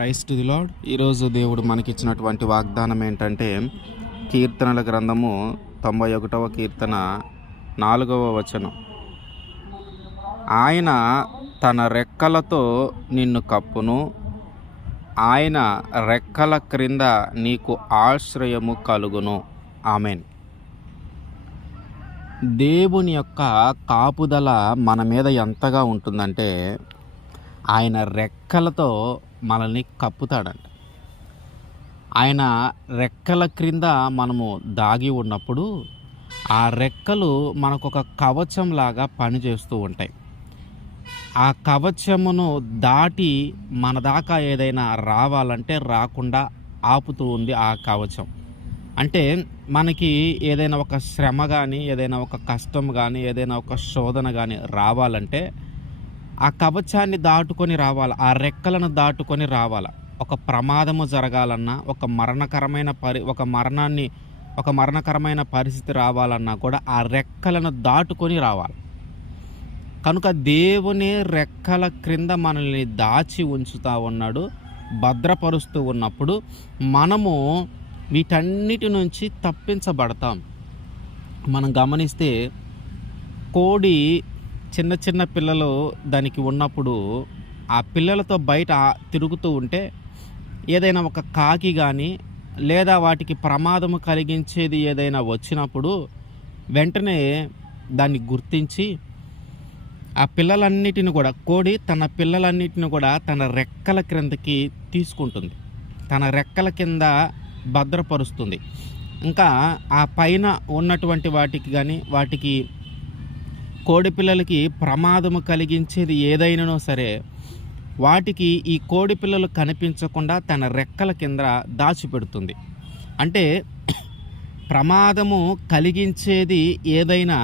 Christ the lord. ఈరోజు దేవుడు మనకిచ్చినటువంటి వాగ్దానం ఏంటంటే, కీర్తనల గ్రంథము 91వ కీర్తన 4వ వచనం. ఆయన తన రెక్కలతో నిన్ను కప్పును, ఆయన రెక్కల క్రింద నీకు ఆశ్రయము కలుగును. ఆమెన్. దేవుని యొక్క కాపుదల మన మీద ఎంతగా ఉంటుందంటే, ఆయన రెక్కలతో మనల్ని కప్పుతాడంట. ఆయన రెక్కల క్రింద మనము దాగి ఉన్నప్పుడు ఆ రెక్కలు మనకు ఒక కవచంలాగా పనిచేస్తూ ఉంటాయి. ఆ కవచమును దాటి మన దాకా ఏదైనా రావాలంటే రాకుండా ఆపుతూ ఉంది ఆ కవచం. అంటే మనకి ఏదైనా ఒక శ్రమ కానీ, ఏదైనా ఒక కష్టం కానీ, ఏదైనా ఒక శోధన కానీ రావాలంటే ఆ కవచాన్ని దాటుకొని రావాలి, ఆ రెక్కలను దాటుకొని రావాలి. ఒక ప్రమాదము జరగాలన్నా, ఒక మరణకరమైన పరిస్థితి రావాలన్నా కూడా ఆ రెక్కలను దాటుకొని రావాలి. కనుక దేవుని రెక్కల క్రింద మనల్ని దాచి ఉంచుతూ ఉన్నాడు, భద్రపరుస్తూ ఉన్నప్పుడు మనము వీటన్నిటి నుంచి తప్పించబడతాం. మనం గమనిస్తే కోడి చిన్న చిన్న పిల్లలు దానికి ఉన్నప్పుడు ఆ పిల్లలతో బయట తిరుగుతూ ఉంటే ఏదైనా ఒక కాకి కానీ లేదా వాటికి ప్రమాదము కలిగించేది ఏదైనా వచ్చినప్పుడు వెంటనే దాన్ని గుర్తించి ఆ పిల్లలన్నిటిని కూడా, కోడి తన పిల్లలన్నిటిని కూడా తన రెక్కల క్రిందకి తీసుకుంటుంది, తన రెక్కల కింద భద్రపరుస్తుంది. ఇంకా ఆ పైన ఉన్నటువంటి వాటికి కానీ, వాటికి కోడి పిల్లలకి ప్రమాదము కలిగించేది ఏదైనానో సరే వాటికి ఈ కోడి పిల్లలు కనిపించకుండా తన రెక్కల కింద దాచిపెడుతుంది. అంటే ప్రమాదము కలిగించేది ఏదైనా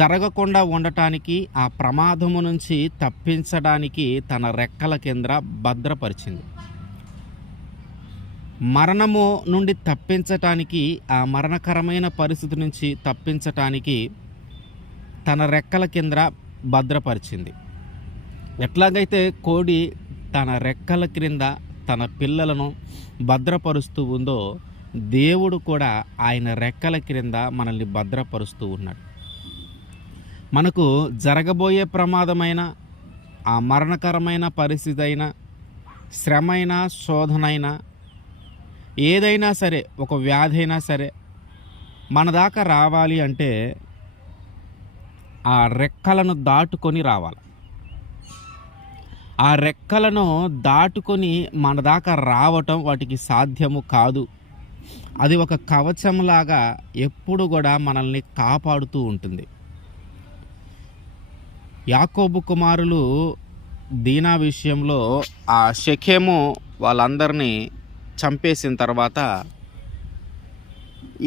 జరగకుండా ఉండటానికి, ఆ ప్రమాదము నుంచి తప్పించడానికి తన రెక్కల కింద భద్రపరిచింది. మరణము నుండి తప్పించటానికి, ఆ మరణకరమైన పరిస్థితి నుంచి తప్పించటానికి తన రెక్కల కింద భద్రపరిచింది. ఎట్లాగైతే కోడి తన రెక్కల క్రింద తన పిల్లలను భద్రపరుస్తూ ఉందో, దేవుడు కూడా ఆయన రెక్కల క్రింద మనల్ని భద్రపరుస్తూ ఉన్నాడు. మనకు జరగబోయే ప్రమాదమైన, ఆ మరణకరమైన పరిస్థితి అయినా, శ్రమైనా, శోధనైనా, ఏదైనా సరే, ఒక వ్యాధి అయినా సరే మన దాకా రావాలి అంటే ఆ రెక్కలను దాటుకొని రావాలి. ఆ రెక్కలను దాటుకొని మన దాకా రావటం వాటికి సాధ్యము కాదు. అది ఒక కవచంలాగా ఎప్పుడు కూడా మనల్ని కాపాడుతూ ఉంటుంది. యాకోబు కుమారులు దీనా విషయంలో ఆ షెకెము వాళ్ళందరినీ చంపేసిన తర్వాత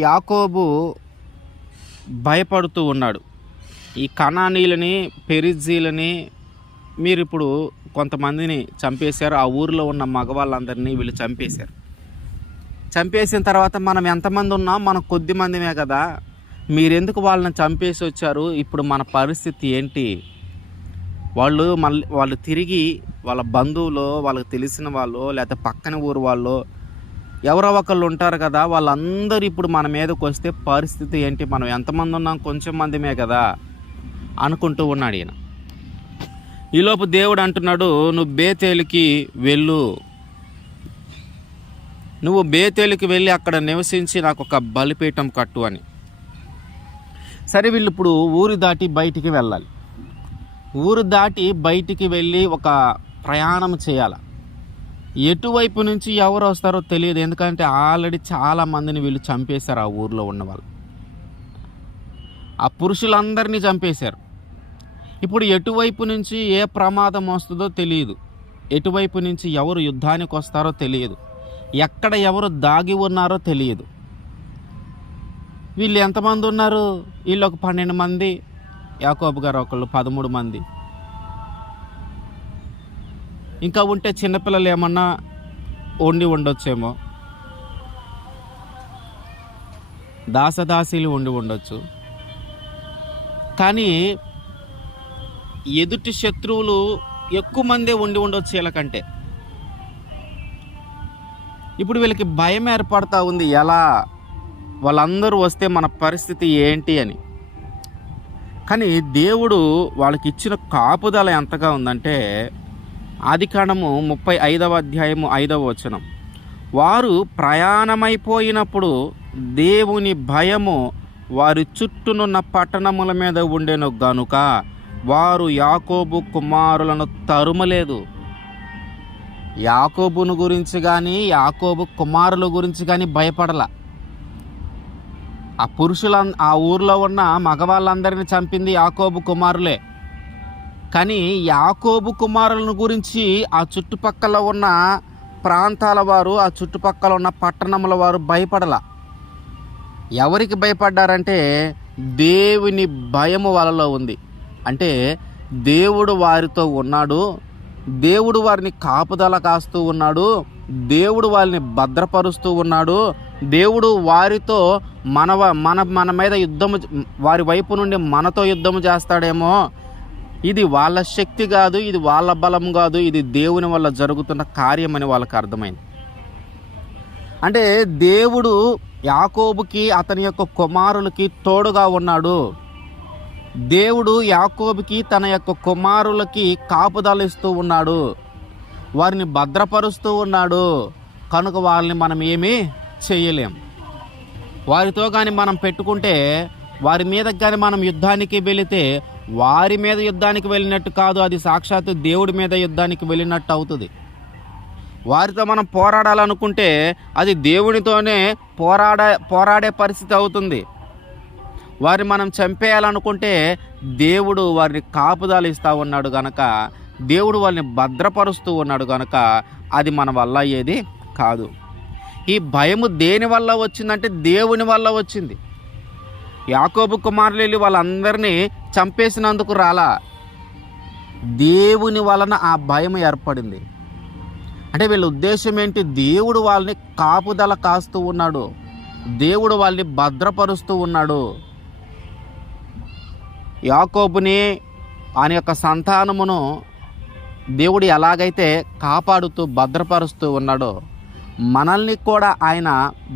యాకోబు భయపడుతూ ఉన్నాడు. ఈ కనానీలని, పెరిజ్జీలని మీరు ఇప్పుడు కొంతమందిని చంపేశారు, ఆ ఊరిలో ఉన్న మగవాళ్ళందరినీ వీళ్ళు చంపేశారు. చంపేసిన తర్వాత మనం ఎంతమంది ఉన్నాం, మనం కొద్ది మందిమే కదా, మీరెందుకు వాళ్ళని చంపేసి వచ్చారు, ఇప్పుడు మన పరిస్థితి ఏంటి? వాళ్ళు తిరిగి వాళ్ళ బంధువులు, వాళ్ళకి తెలిసిన వాళ్ళు, లేకపోతే పక్కన ఊరు వాళ్ళు ఎవరో ఒకళ్ళు ఉంటారు కదా, వాళ్ళందరూ ఇప్పుడు మన మీదకి వస్తే పరిస్థితి ఏంటి? మనం ఎంతమంది ఉన్నాం, కొంచెం మందిమే కదా అనుకుంటూ ఉన్నాడు ఈయన. ఈలోపు దేవుడు అంటున్నాడు, నువ్వు బేతేలుకి వెళ్ళు, నువ్వు బేతేలుకి వెళ్ళి అక్కడ నివసించి నాకు ఒక బలిపీఠం కట్టు అని. సరే, వీళ్ళు ఇప్పుడు ఊరు దాటి బయటికి వెళ్ళాలి. ఊరు దాటి బయటికి వెళ్ళి ఒక ప్రయాణం చేయాలి. ఎటువైపు నుంచి ఎవరు వస్తారో తెలియదు, ఎందుకంటే ఆల్రెడీ చాలా మందిని వీళ్ళు చంపేశారు. ఆ ఊర్లో ఉన్నవాళ్ళు ఆ పురుషులందరినీ చంపేశారు. ఇప్పుడు ఎటువైపు నుంచి ఏ ప్రమాదం వస్తుందో తెలియదు, ఎటువైపు నుంచి ఎవరు యుద్ధానికి వస్తారో తెలియదు, ఎక్కడ ఎవరు దాగి ఉన్నారో తెలియదు. వీళ్ళు ఎంతమంది ఉన్నారు? వీళ్ళు ఒక 12 మంది, యాకోబు గారు ఒకళ్ళు 13 మంది, ఇంకా ఉంటే చిన్నపిల్లలు ఏమన్నా వండి ఉండొచ్చేమో, దాసదాసీలు వండి ఉండొచ్చు. కానీ ఎదుటి శత్రువులు ఎక్కువ మందే ఉండి ఉండొచ్చు వీళ్ళకంటే. ఇప్పుడు వీళ్ళకి భయం ఏర్పడతా ఉంది, ఎలా వాళ్ళందరూ వస్తే మన పరిస్థితి ఏంటి అని. కానీ దేవుడు వాళ్ళకి ఇచ్చిన కాపుదల ఎంతగా ఉందంటే, ఆదికాండము 35వ అధ్యాయము 5వ వచనం, వారు ప్రయాణమైపోయినప్పుడు దేవుని భయము వారి చుట్టూనున్న పట్టణముల మీద ఉండెను గనుక వారు యాకోబు కుమారులను తరుమలేదు. యాకోబును గురించి కానీ యాకోబు కుమారుల గురించి కానీ భయపడల. ఆ ఊర్లో ఉన్న మగవాళ్ళందరినీ చంపింది యాకోబు కుమారులే. కానీ యాకోబు కుమారులను గురించి ఆ చుట్టుపక్కల ఉన్న ప్రాంతాల వారు, ఆ చుట్టుపక్కల ఉన్న పట్టణముల వారు భయపడల. ఎవరికి భయపడ్డారంటే దేవుని భయము వాళ్ళలో ఉంది. అంటే దేవుడు వారితో ఉన్నాడు, దేవుడు వారిని కాపుదల కాస్తూ ఉన్నాడు, దేవుడు వారిని భద్రపరుస్తూ ఉన్నాడు, దేవుడు వారితో మన మీద యుద్ధము, వారి వైపు నుండి మనతో యుద్ధము చేస్తాడేమో, ఇది వాళ్ళ శక్తి కాదు, ఇది వాళ్ళ బలం కాదు, ఇది దేవుని వల్ల జరుగుతున్న కార్యం అని వాళ్ళకి అర్థమైంది. అంటే దేవుడు యాకోబుకి అతని యొక్క కుమారులకి తోడుగా ఉన్నాడు. దేవుడు యాకోబుకి తన యొక్క కుమారులకి కాపుదల ఇస్తూ ఉన్నాడు, వారిని భద్రపరుస్తూ ఉన్నాడు. కనుక వాళ్ళని మనం ఏమీ చేయలేం. వారితో కానీ మనం పెట్టుకుంటే, వారి మీద కానీ మనం యుద్ధానికి వెళితే వారి మీద యుద్ధానికి వెళ్ళినట్టు కాదు, అది సాక్షాత్తు దేవుడి మీద యుద్ధానికి వెళ్ళినట్టు అవుతుంది. వారితో మనం పోరాడాలనుకుంటే అది దేవునితోనే పోరాడే పరిస్థితి అవుతుంది. వారిని మనం చంపేయాలనుకుంటే దేవుడు వారిని కాపుదల ఇస్తూ ఉన్నాడు గనక, దేవుడు వారిని భద్రపరుస్తూ ఉన్నాడు గనక అది మన వల్ల అయ్యేది కాదు. ఈ భయము దేని వల్ల వచ్చిందంటే దేవుని వల్ల వచ్చింది. యాకోబు కుమారులు వెళ్ళి వాళ్ళందరినీ చంపేసినందుకు రాలా, దేవుని వలన ఆ భయం ఏర్పడింది. అంటే వీళ్ళ ఉద్దేశం ఏంటి? దేవుడు వాళ్ళని కాపుదల కాస్తూ ఉన్నాడు, దేవుడు వాళ్ళని భద్రపరుస్తూ ఉన్నాడు. యాకోబుని ఆయన యొక్క సంతానమును దేవుడు ఎలాగైతే కాపాడుతూ భద్రపరుస్తూ ఉన్నాడో, మనల్ని కూడా ఆయన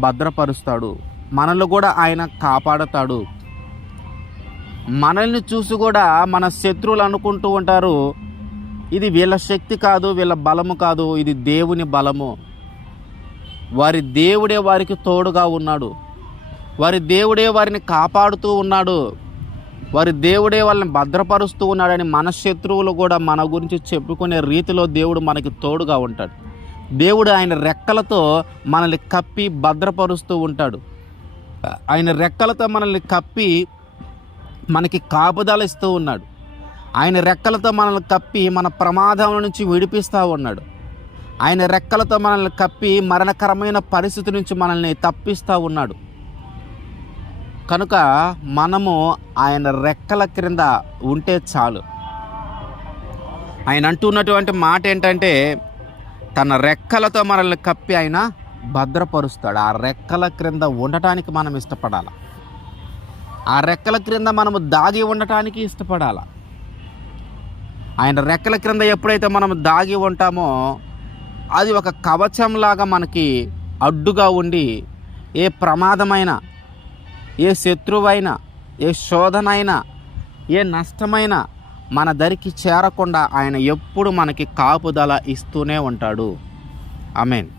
భద్రపరుస్తాడు, మనల్ని కూడా ఆయన కాపాడుతాడు. మనల్ని చూసి కూడా మన శత్రువులు అనుకుంటూ ఉంటారు, ఇది వీళ్ళ శక్తి కాదు, వీళ్ళ బలము కాదు, ఇది దేవుని బలము. వారి దేవుడే వారికి తోడుగా ఉన్నాడు, వారి దేవుడే వారిని కాపాడుతూ ఉన్నాడు, వారి దేవుడే వాళ్ళని భద్రపరుస్తూ ఉన్నాడని మన శత్రువులు కూడా మన గురించి చెప్పుకునే రీతిలో దేవుడు మనకి తోడుగా ఉంటాడు. దేవుడు ఆయన రెక్కలతో మనల్ని కప్పి భద్రపరుస్తూ ఉంటాడు. ఆయన రెక్కలతో మనల్ని కప్పి మనకి కాపుదల ఇస్తూ ఉన్నాడు. ఆయన రెక్కలతో మనల్ని కప్పి మన ప్రమాదం నుంచి విడిపిస్తూ ఉన్నాడు. ఆయన రెక్కలతో మనల్ని కప్పి మరణకరమైన పరిస్థితి నుంచి మనల్ని తప్పిస్తూ ఉన్నాడు. కనుక మనము ఆయన రెక్కల క్రింద ఉంటే చాలు. ఆయన అంటున్నటువంటి మాట ఏంటంటే, తన రెక్కలతో మనల్ని కప్పి ఆయన భద్రపరుస్తాడు. ఆ రెక్కల క్రింద ఉండటానికి మనం ఇష్టపడాలి, ఆ రెక్కల క్రింద మనము దాగి ఉండటానికి ఇష్టపడాలి. ఆయన రెక్కల క్రింద ఎప్పుడైతే మనం దాగి ఉంటామో అది ఒక కవచంలాగా మనకి అడ్డుగా ఉండి, ఏ ప్రమాదమైనా, ఏ శత్రువైనా, ఏ శోధనైనా, ఏ నష్టమైనా మన దరికి చేరకుండా ఆయన ఎప్పుడు మనకి కాపుదల ఇస్తూనే ఉంటాడు. ఆమేన్.